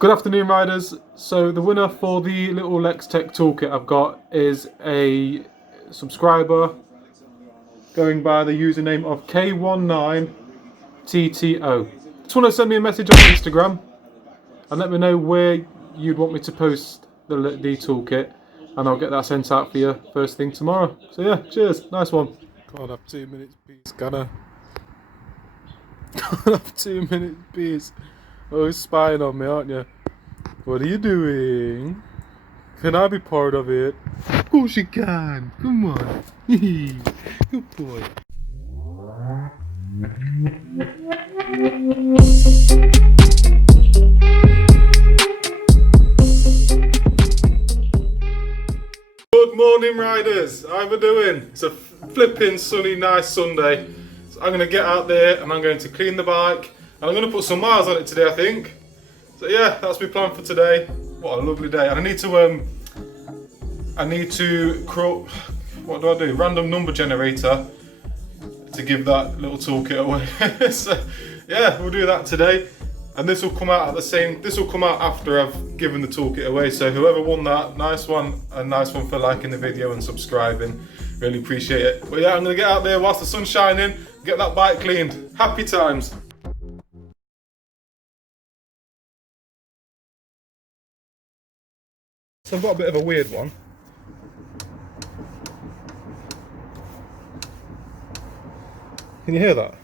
Good afternoon, riders. So the winner for the little Lex Tech toolkit I've got is a subscriber going by the username of K19TTO. Just want to send me a message on Instagram and let me know where you'd want me to post the toolkit, and I'll get that sent out for you first thing tomorrow. So yeah, cheers, nice one. Can't have 2 minutes peace, can I? Can't have 2 minutes peace. Oh, you're spying on me, aren't you? What are you doing? Can I be part of it? Of course you can. Come on. Good boy. Good morning, riders. How are we doing? It's a flipping sunny, nice Sunday. So I'm going to get out there and I'm going to clean the bike. And I'm going to put some miles on it today, I think. So yeah, that's my plan for today. What a lovely day. And I need to what do I do? Random number generator to give that little toolkit away. So yeah, we'll do that today. And this will come out after I've given the toolkit away. So whoever won that, nice one, and nice one for liking the video and subscribing. Really appreciate it. But yeah, I'm gonna get out there whilst the sun's shining, get that bike cleaned. Happy times. So I've got a bit of a weird one. Can you hear that?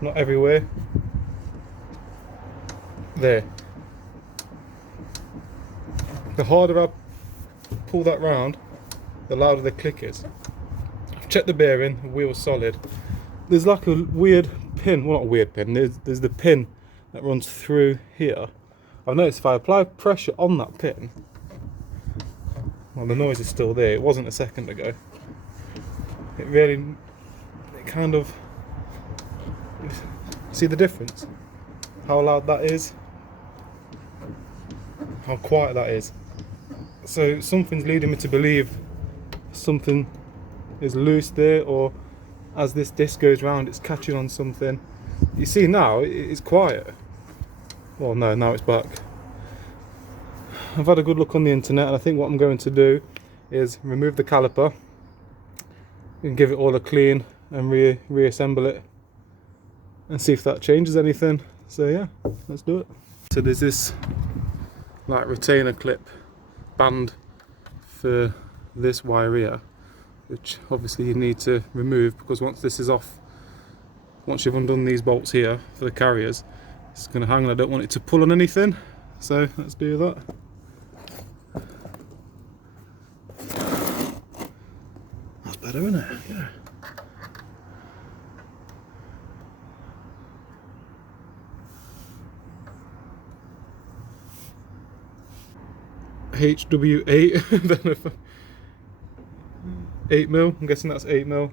Not everywhere. There. The harder I pull that round, the louder the click is. I've checked the bearing, the wheel's solid. There's like a weird pin, well not a weird pin, there's the pin that runs through here. I've noticed if I apply pressure on that pin, well, the noise is still there, it wasn't a second ago. It kind of, see the difference? How loud that is, how quiet that is. So something's leading me to believe something is loose there, or as this disc goes round it's catching on something. You see now it's quiet. Well no, now it's back. I've had a good look on the internet and I think what I'm going to do is remove the caliper and give it all a clean and reassemble it and see if that changes anything. So yeah, let's do it. So there's this like retainer clip band for this wire here, which obviously you need to remove, because once this is off, once you've undone these bolts here for the carriers, it's going to hang and I don't want it to pull on anything, so let's do that. That's better, isn't it? Yeah. HW8 8mm, I'm guessing that's 8mm.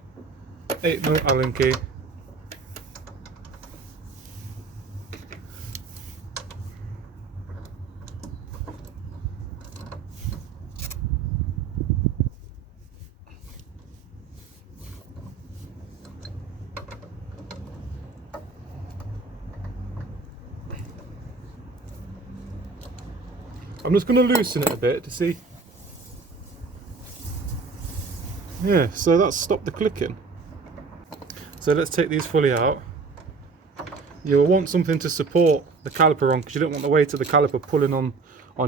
8mm Allen key. I'm just going to loosen it a bit to see. Yeah, so that's stopped the clicking. So let's take these fully out. You'll want something to support the caliper on, because you don't want the weight of the caliper pulling on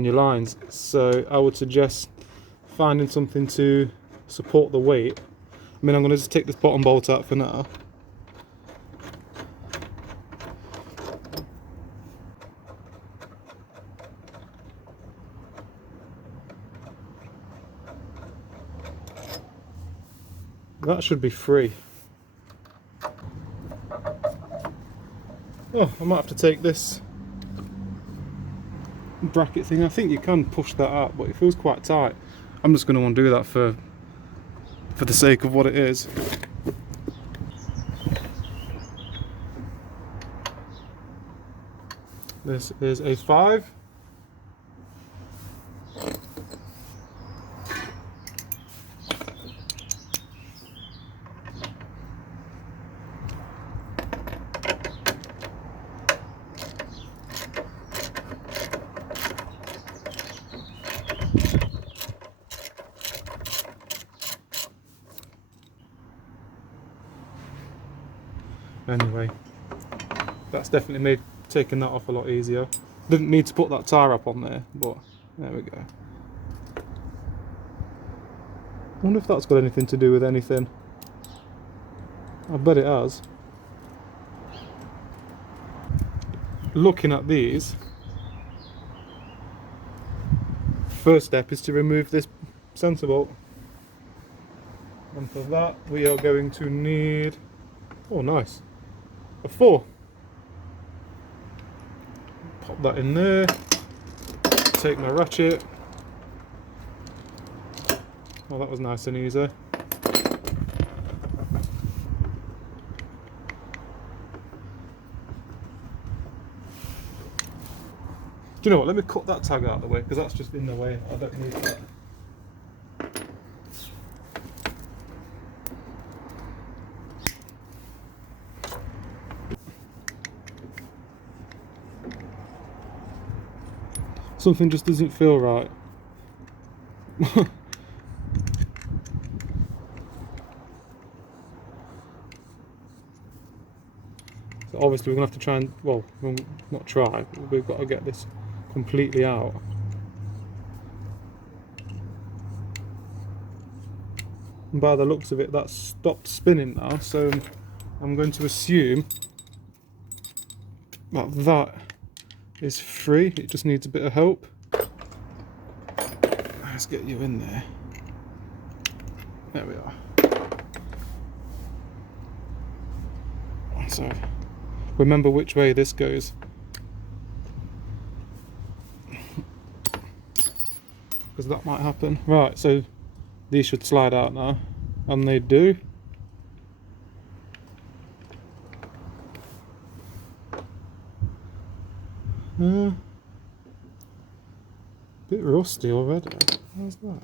your lines. So I would suggest finding something to support the weight. I mean, I'm going to just take this bottom bolt out for now. That should be free. Oh, I might have to take this bracket thing. I think you can push that out, but it feels quite tight. I'm just going to undo that for the sake of what it is. This is a 5. Anyway, that's definitely made taking that off a lot easier. Didn't need to put that tie wrap on there, but there we go. I wonder if that's got anything to do with anything. I bet it has. Looking at these, first step is to remove this sensor bolt, and for that we are going to need, oh nice, a 4. Pop that in there, take my ratchet. Oh, that was nice and easy. Do you know what, let me cut that tag out of the way, because that's just in the way. I don't need that. Something just doesn't feel right. So obviously we're going to have to try and, well, not try, but we've got to get this completely out. And by the looks of it, that's stopped spinning now, so I'm going to assume that that is free. It just needs a bit of help. Let's get you in there. There we are. So remember which way this goes, because that might happen. Right, so these should slide out now, and they do. Bit rusty already. How's that?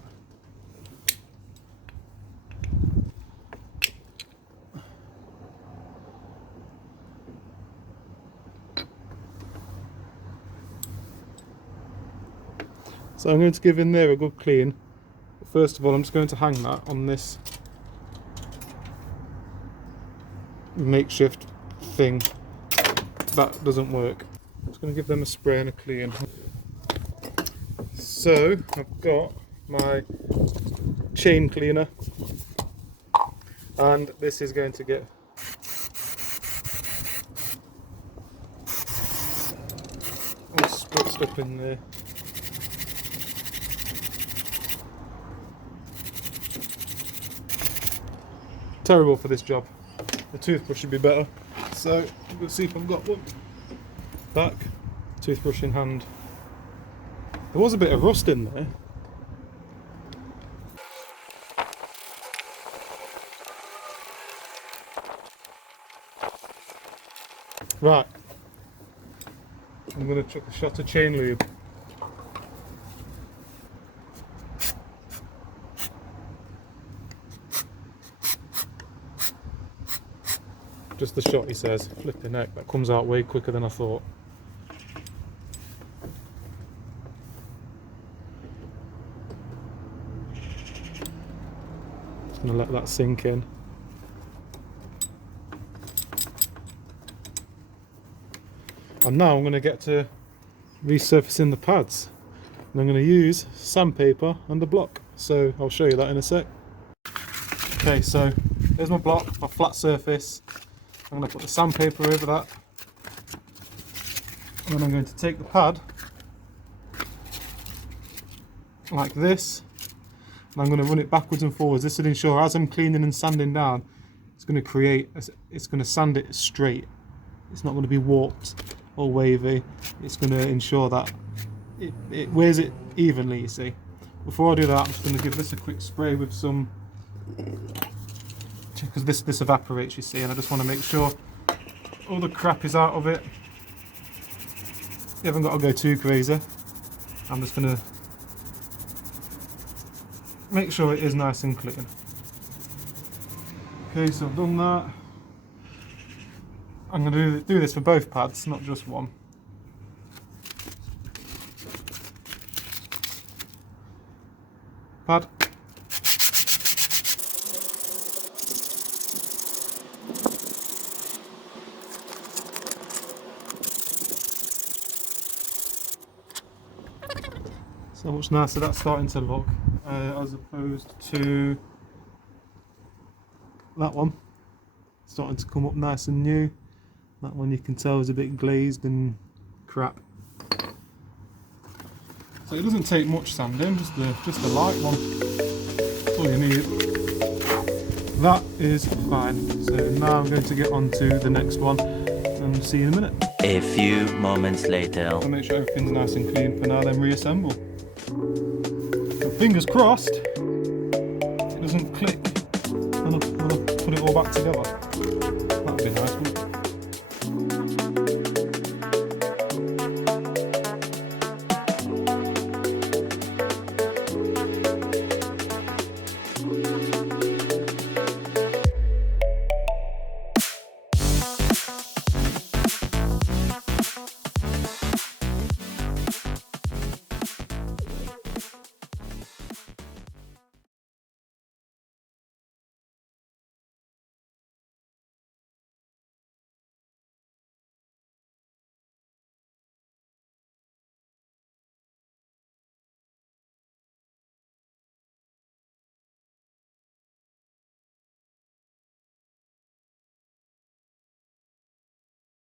So I'm going to give in there a good clean. First of all, I'm just going to hang that on this makeshift thing. That doesn't work. I'm just going to give them a spray and a clean. So I've got my chain cleaner, and this is going to get all spritzed up in there. Terrible for this job. The toothbrush should be better. So we'll see if I've got one. Back, toothbrush in hand. There was a bit of rust in there. Right. I'm going to chuck a shot of chain lube. Just the shot, he says. Flipping heck, that comes out way quicker than I thought. Just gonna let that sink in. And now I'm gonna get to resurfacing the pads. And I'm gonna use sandpaper and a block. So I'll show you that in a sec. Okay, so there's my block, my flat surface. I'm going to put the sandpaper over that, and then I'm going to take the pad like this, and I'm going to run it backwards and forwards. This will ensure as I'm cleaning and sanding down, it's going to sand it straight. It's not going to be warped or wavy. It's going to ensure that it wears it evenly, you see. Before I do that, I'm just going to give this a quick spray with some, because this evaporates, you see, and I just want to make sure all the crap is out of it. You haven't got to go too crazy. I'm just going to make sure it is nice and clean. Okay, so I've done that. I'm going to do this for both pads, not just one. Pad. how much nicer that's starting to look as opposed to that one. Starting to come up nice and new. That one you can tell is a bit glazed and crap. So it doesn't take much sanding, just a light one. That's all you need. That is fine. So now I'm going to get on to the next one and see you in a minute. A few moments later. I'll make sure everything's nice and clean for now, then reassemble. So fingers crossed it doesn't click when I put it all back together. That'd be nice, wouldn't it?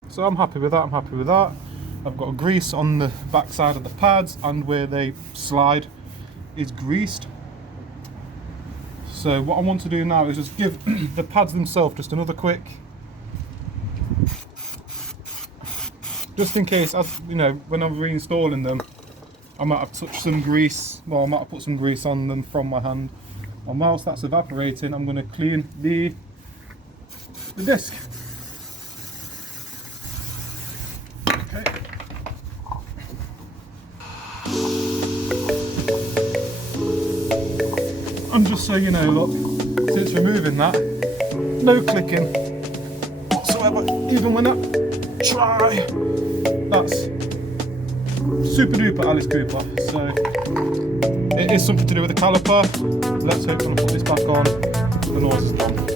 So I'm happy with that, I've got grease on the back side of the pads, and where they slide is greased. So what I want to do now is just give the pads themselves just another quick, just in case, as you know, when I'm reinstalling them, I might have touched some grease, well I might have put some grease on them from my hand, and whilst that's evaporating I'm going to clean the disc. And just so you know, look, since removing that, no clicking whatsoever, even when that dry. That's super duper Alice Cooper. So it is something to do with the caliper. Let's hope when I put this back on, the noise is gone.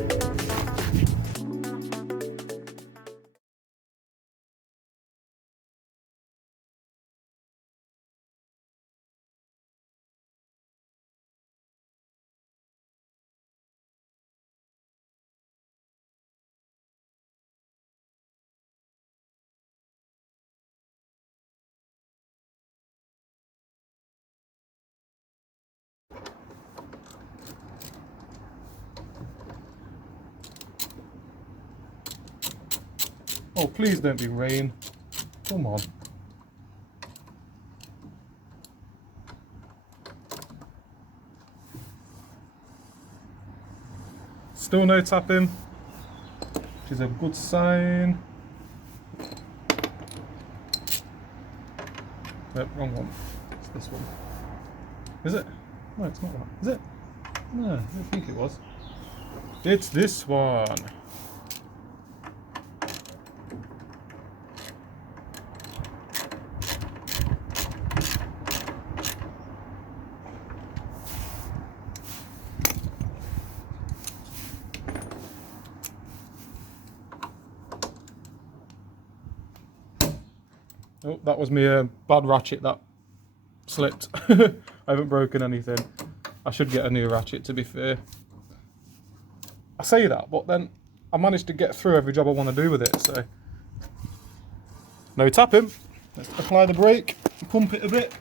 Oh, please don't be rain. Come on. Still no tapping, which is a good sign. Nope, wrong one. It's this one. Is it? No, it's not that. Is it? No, I don't think it was. It's this one. Oh, that was me a bad ratchet that slipped. I haven't broken anything. I should get a new ratchet, to be fair. I say that, but then I managed to get through every job I want to do with it, so. No tapping. Let's apply the brake, pump it a bit.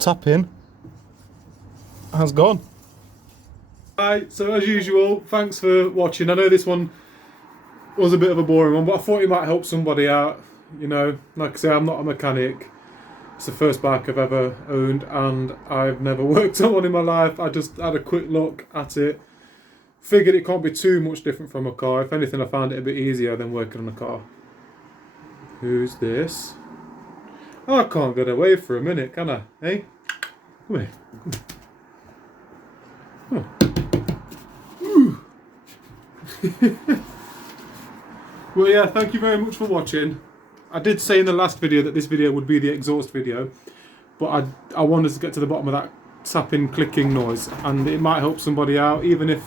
Tapping has gone. Right, so as usual, thanks for watching. I know this one was a bit of a boring one, but I thought it might help somebody out. You know, like I say, I'm not a mechanic. It's the first bike I've ever owned, and I've never worked on one in my life. I just had a quick look at it, figured it can't be too much different from a car. If anything, I found it a bit easier than working on a car. Who's this? I can't get away for a minute, can I? Hey? Come here. Come on. Well, yeah, thank you very much for watching. I did say in the last video that this video would be the exhaust video, but I wanted to get to the bottom of that tapping, clicking noise, and it might help somebody out. Even if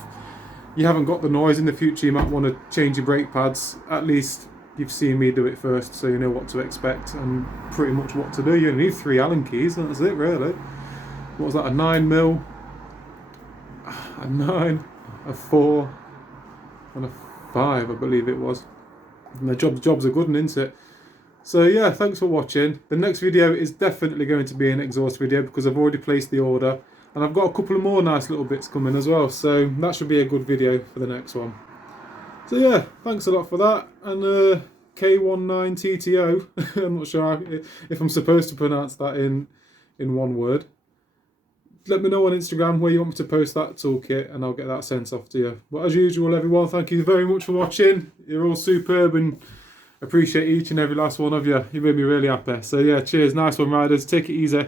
you haven't got the noise in the future, you might want to change your brake pads. At least you've seen me do it first, so you know what to expect and pretty much what to do. You only need 3 Allen keys, and that's it really. What was that, a 9mm, a 9, a 4, and a 5, I believe it was. And the job's a good one, isn't it? So yeah, thanks for watching. The next video is definitely going to be an exhaust video because I've already placed the order, and I've got a couple of more nice little bits coming as well, so that should be a good video for the next one. So yeah, thanks a lot for that, and K19TTO, I'm not sure if I'm supposed to pronounce that in one word. Let me know on Instagram where you want me to post that toolkit, and I'll get that sent off to you. But as usual, everyone, thank you very much for watching. You're all superb, and appreciate each and every last one of you. You made me really happy. So yeah, cheers, nice one, riders. Take it easy.